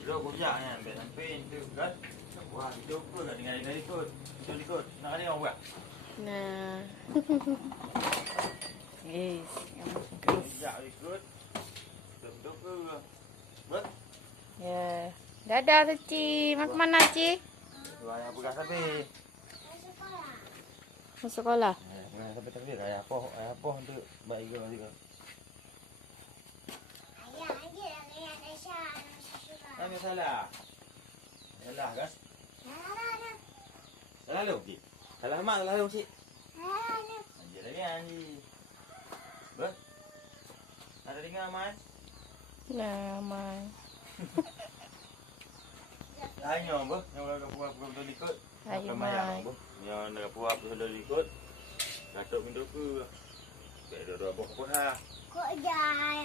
Duduk kujak kan, ambil samping tu kan. Wah, itu pun nak dengar ikut. Itu ikut. Nak ada orang buat. Nah. Yes, Kujak ikut. Duduk ke. Buat. ya. Dadah Ci. Mak mana Ci? Dua yang pegang sampai. Masuk sekolah. Pegang sampai ayah apa untuk baik juga. Tak ada salah. Salah kan? Salah lu okey. Salah mak salah lu cik. Anjir lagi anjir. Ber. Ada dengar man? Nah, man. Hanya ber, yang orang puap betul ikut. Ayo Mai. man. Yang nak puap betul ikut. Datuk pintu ke. Beda dua pokok ha. Kok jai?